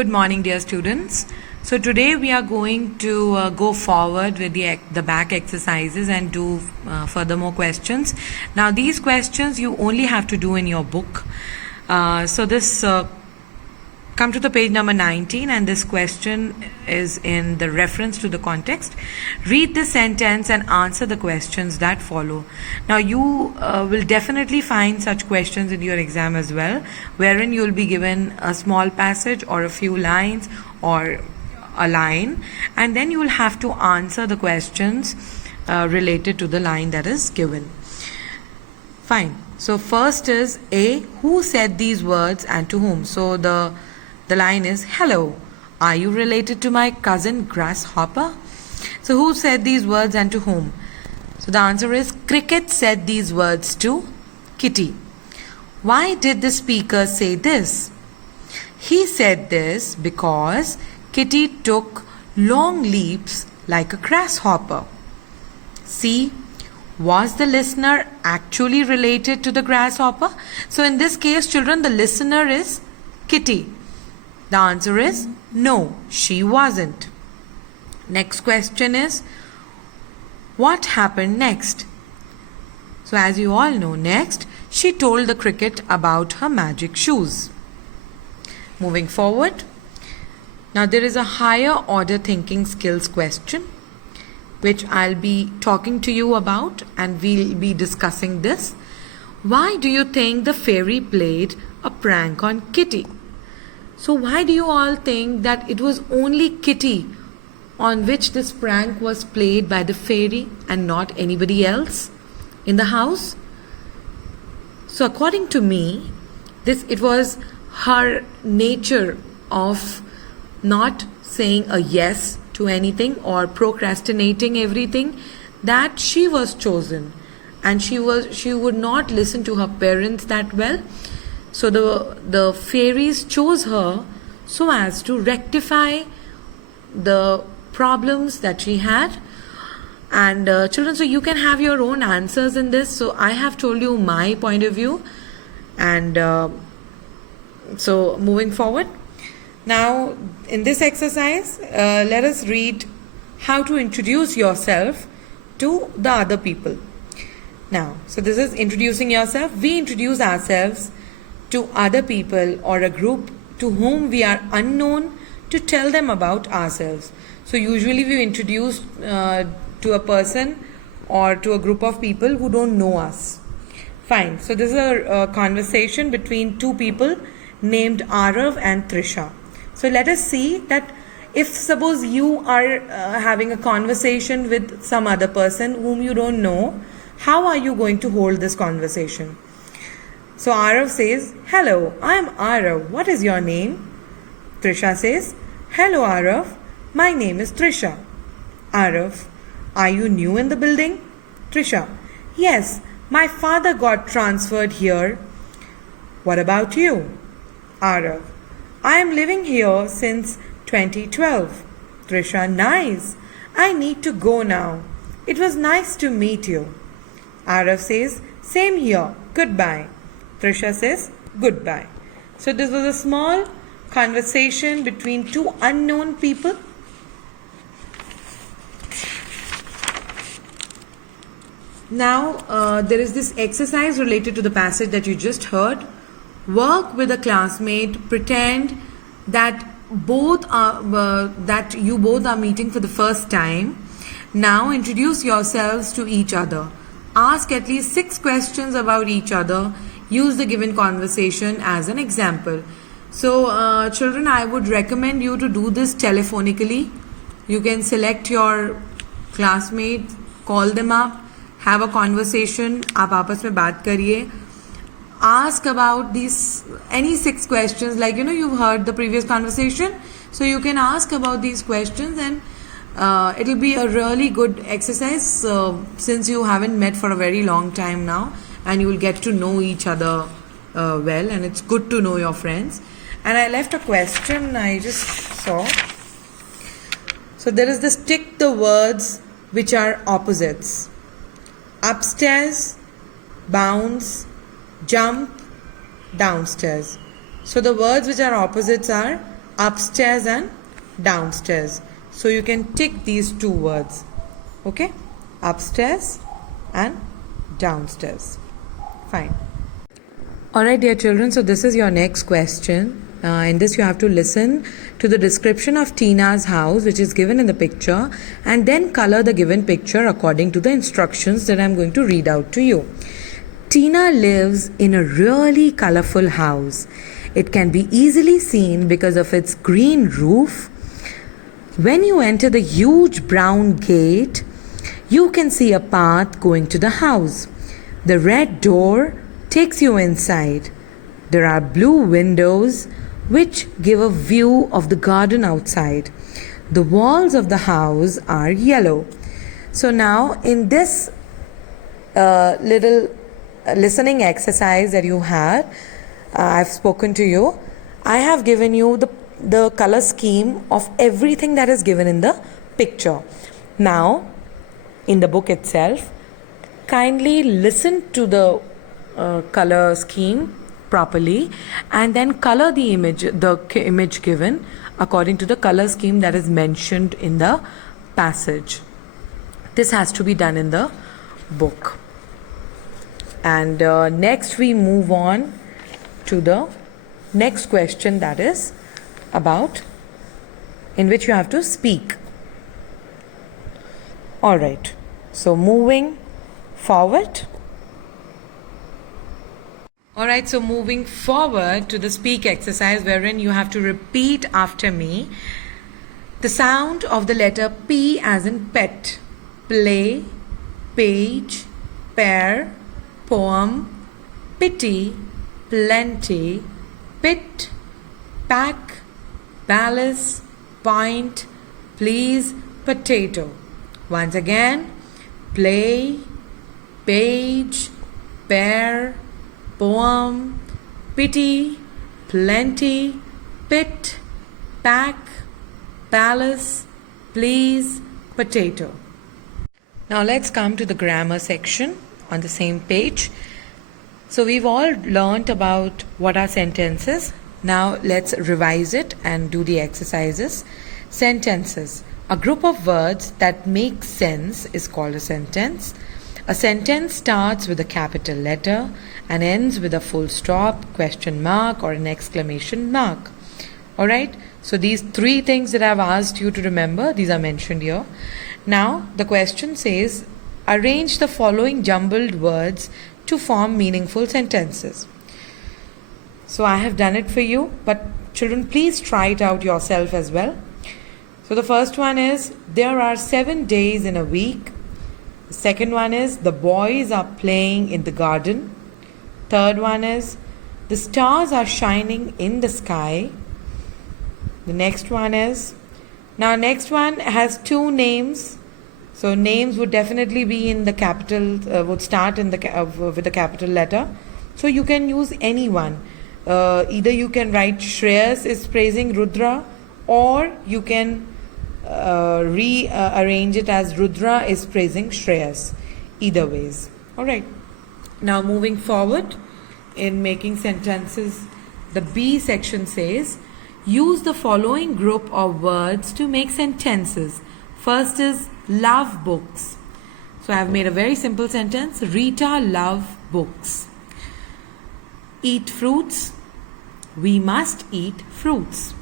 Good morning, dear students. So today we are going to go forward with the back exercises and do furthermore questions. Now these questions you only have to do in your book. Come to the page number 19, and this question is in the reference to the context. Read the sentence and answer the questions that follow. Now you will definitely find such questions in your exam as well, wherein you will be given a small passage or a few lines or a line, and then you will have to answer the questions related to the line that is given. Fine. So first is A, who said these words and to whom? So the line is, hello, are you related to my cousin Grasshopper? So who said these words and to whom? So the answer is, Cricket said these words to Kitty. Why did the speaker say this? He said this because Kitty took long leaps like a grasshopper. C, was the listener actually related to the grasshopper? So in this case, children, the listener is Kitty. The answer is no, she wasn't. Next question is, what happened next? So as you all know, next, she told the cricket about her magic shoes. Moving forward. Now there is a higher order thinking skills question, which I'll be talking to you about, and we'll be discussing this. Why do you think the fairy played a prank on Kitty? So why do you all think that it was only Kitty on which this prank was played by the fairy and not anybody else in the house? So according to me, it was her nature of not saying a yes to anything or procrastinating everything, that she was chosen, and she would not listen to her parents that well. So the fairies chose her so as to rectify the problems that she had. And children, so you can have your own answers in this. So I have told you my point of view. And so moving forward. Now in this exercise, let us read how to introduce yourself to the other people. Now, so this is introducing yourself. We introduce ourselves to other people or a group to whom we are unknown, to tell them about ourselves. So usually we introduce to a person or to a group of people who don't know us. Fine. So this is a conversation between two people named Arav and Trisha. So let us see that if suppose you are having a conversation with some other person whom you don't know, how are you going to hold this conversation? So Arav says, hello, I am Arav. What is your name? Trisha says, hello Arav, my name is Trisha. Arav, are you new in the building? Trisha, yes, my father got transferred here. What about you? Arav, I am living here since 2012. Trisha, nice. I need to go now. It was nice to meet you. Arav says, same here. Goodbye. Trisha says, goodbye. So this was a small conversation between two unknown people. Now there is this exercise related to the passage that you just heard. Work with a classmate. Pretend that you both are meeting for the first time. Now introduce yourselves to each other. Ask at least 6 questions about each other. Use the given conversation as an example. So children, I would recommend you to do this telephonically. You can select your classmate, call them up, have a conversation. आप आपस में बात करिए. Ask about these any 6 questions, like you've heard the previous conversation, so you can ask about these questions, and it'll be a really good exercise since you haven't met for a very long time now, and you will get to know each other well, and it's good to know your friends. And I left a question I just saw. So there is this, tick the words which are opposites. Upstairs, bounce, jump, downstairs. So the words which are opposites are upstairs and downstairs. So you can tick these two words. Okay? Upstairs and downstairs. Fine. Alright, dear children, so this is your next question. In this you have to listen to the description of Tina's house, which is given in the picture, and then color the given picture according to the instructions that I'm going to read out to you. Tina lives in a really colorful house. It can be easily seen because of its green roof. When you enter the huge brown gate, you can see a path going to the house. The red door takes you inside. There are blue windows which give a view of the garden outside. The walls of the house are yellow. So now in this little listening exercise that you had, I've spoken to you. I have given you the color scheme of everything that is given in the picture. Now, in the book itself, kindly listen to the color scheme properly and then color the image given according to the color scheme that is mentioned in the passage. This has to be done in the book. And next we move on to the next question, that is about in which you have to speak. Alright, so moving forward. Alright, so moving forward to the speak exercise, wherein you have to repeat after me the sound of the letter P as in pet. Play, page, pair, poem, pity, plenty, pit, pack, palace, point, please, potato. Once again, play, page, pair, poem, pity, plenty, pit, pack, palace, please, potato. Now let's come to the grammar section on the same page. So we've all learnt about what are sentences. Now let's revise it and do the exercises. Sentences. A group of words that make sense is called a sentence. A sentence starts with a capital letter and ends with a full stop, question mark, or an exclamation mark. Alright, so these three things that I've asked you to remember, these are mentioned here. Now, the question says, arrange the following jumbled words to form meaningful sentences. So I have done it for you, but children, please try it out yourself as well. So the first one is, there are 7 days in a week. The second one is, the boys are playing in the garden. Third one is, the stars are shining in the sky. The next one is, now next one has two names. So names would definitely be in the capital, would start in with the capital letter. So you can use any one. Either you can write Shreyas is praising Rudra, or you can rearrange it as Rudra is praising Shreyas. Either ways. Alright. Now moving forward in making sentences, the B section says, use the following group of words to make sentences. First is love books. So I have made a very simple sentence. Rita love books. Eat fruits. We must eat fruits.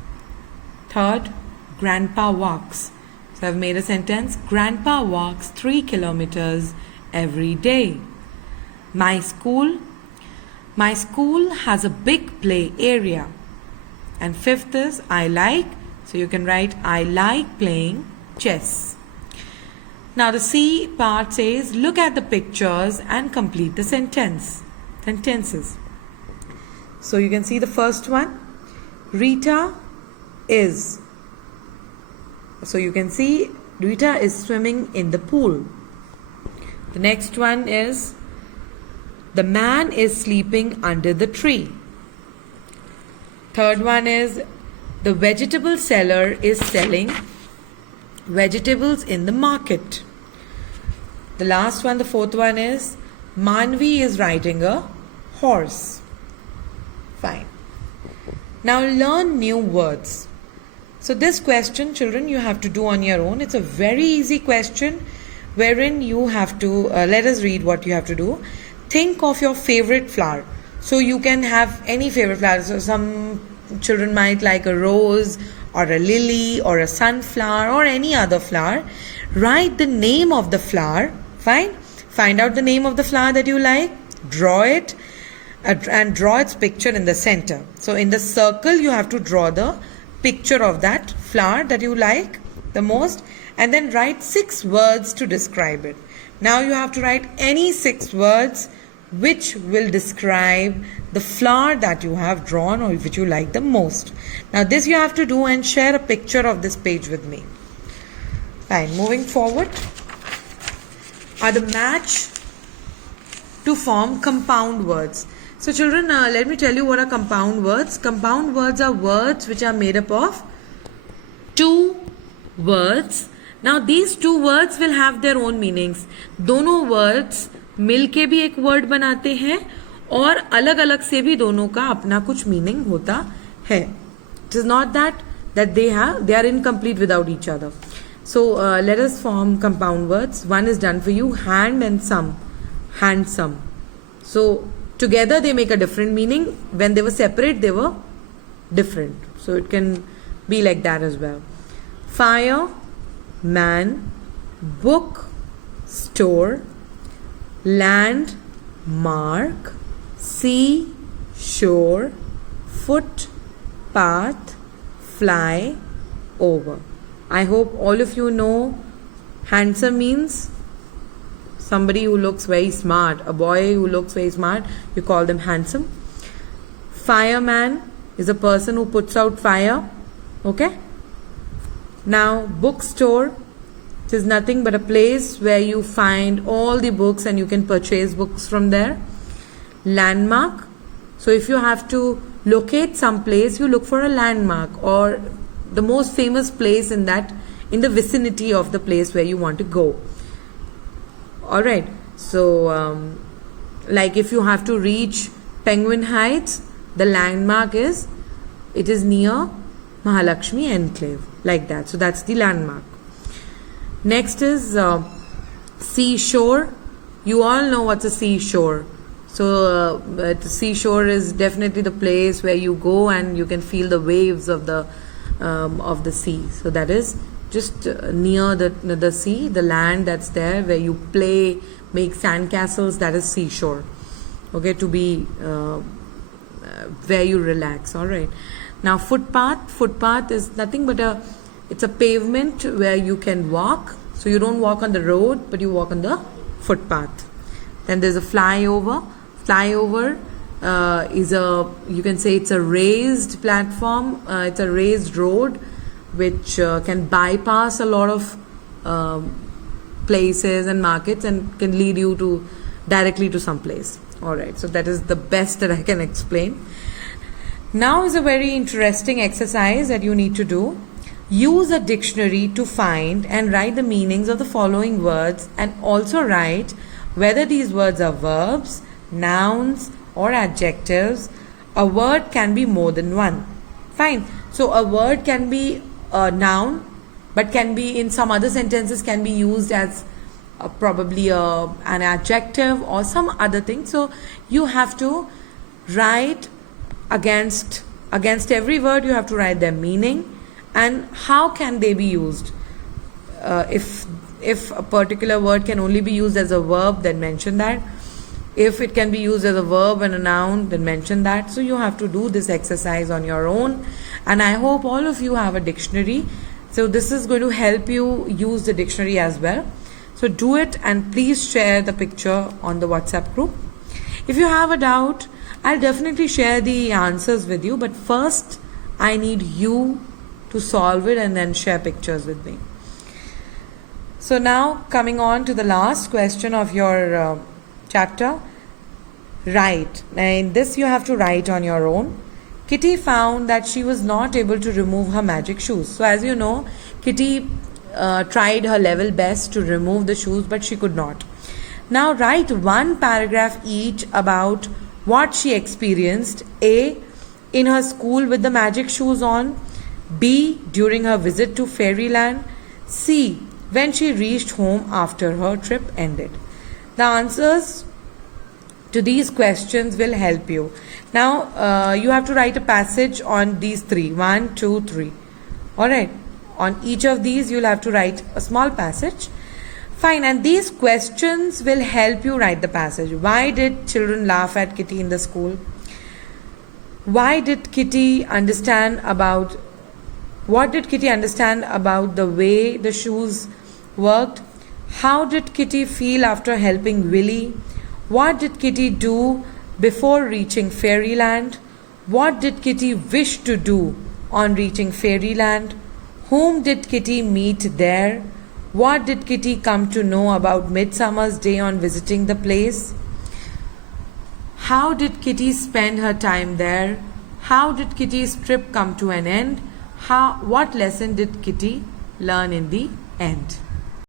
Third, grandpa walks. So I've made a sentence. Grandpa walks 3 kilometers every day. My school has a big play area. And fifth is I like. So you can write I like playing chess. Now the C part says, look at the pictures and complete the sentences. So you can see the first one, Rita is. So you can see Rita is swimming in the pool. The next one is, the man is sleeping under the tree. Third one is, the vegetable seller is selling vegetables in the market. The last one, the fourth one is, Manvi is riding a horse. Fine. Now learn new words. So this question, children, you have to do on your own. It's a very easy question wherein you have to, let us read what you have to do. Think of your favorite flower. So you can have any favorite flower. So some children might like a rose or a lily or a sunflower or any other flower. Write the name of the flower. Fine. Find out the name of the flower that you like. Draw it and draw its picture in the center. So in the circle you have to draw the picture of that flower that you like the most, and then write 6 words to describe it. Now you have to write any 6 words which will describe the flower that you have drawn or which you like the most. Now this you have to do and share a picture of this page with me. Fine. Moving forward are the match to form compound words. So children, let me tell you what are compound words. Compound words are words which are made up of 2 words. Now these 2 words will have their own meanings. दोनों words मिलके भी एक word बनाते हैं और अलग अलग से भी दोनों का अपना कुछ meaning होता है. It is not that they are incomplete without each other. So let us form compound words. One is done for you. Hand and some. Handsome. So together they make a different meaning. When they were separate, they were different. So it can be like that as well. Fire, man, book, store, land, mark, sea, shore, foot, path, fly, over. I hope all of you know handsome means somebody who looks very smart. A boy who looks very smart, you call them handsome. Fireman is a person who puts out fire. Okay? Now, bookstore is nothing but a place where you find all the books and you can purchase books from there. Landmark. So if you have to locate some place, you look for a landmark or the most famous place in the vicinity of the place where you want to go. Alright, so like if you have to reach Penguin Heights, the landmark is near Mahalakshmi Enclave, like that. So that's the landmark. Next is seashore. You all know what's a seashore. So the seashore is definitely the place where you go and you can feel the waves of the sea. So that is just near the sea, the land that's there where you play, make sandcastles. That is seashore. Okay, to be where you relax. All right. Now footpath. Footpath is nothing but it's a pavement where you can walk. So you don't walk on the road, but you walk on the footpath. Then there's a flyover. Flyover is you can say it's a raised platform. It's a raised road which can bypass a lot of places and markets and can lead you directly to some place. Alright, so that is the best that I can explain. Now is a very interesting exercise that you need to do. Use a dictionary to find and write the meanings of the following words and also write whether these words are verbs, nouns or adjectives. A word can be more than one. Fine. So a word can be a noun, but can be in some other sentences can be used as probably an adjective or some other thing. So you have to write against every word. You have to write their meaning and how can they be used. If a particular word can only be used as a verb, then mention that. If it can be used as a verb and a noun, then mention that. So you have to do this exercise on your own. And I hope all of you have a dictionary. So this is going to help you use the dictionary as well. So do it and please share the picture on the WhatsApp group. If you have a doubt, I'll definitely share the answers with you. But first, I need you to solve it and then share pictures with me. So now coming on to the last question of your chapter. Write. And this you have to write on your own. Kitty found that she was not able to remove her magic shoes. So as you know, Kitty tried her level best to remove the shoes, but she could not. Now write one paragraph each about what she experienced. A, in her school with the magic shoes on. B. During her visit to Fairyland. C. When she reached home after her trip ended. The answers to these questions will help you. Now, you have to write a passage on these three. 1, 2, 3. Alright. On each of these, you'll have to write a small passage. Fine. And these questions will help you write the passage. Why did children laugh at Kitty in the school? Why did Kitty understand about What did Kitty understand about the way the shoes worked? How did Kitty feel after helping Willie? What did Kitty do before reaching Fairyland? What did Kitty wish to do on reaching Fairyland? Whom did Kitty meet there? What did Kitty come to know about Midsummer's Day on visiting the place? How did Kitty spend her time there? How did Kitty's trip come to an end? What lesson did Kitty learn in the end?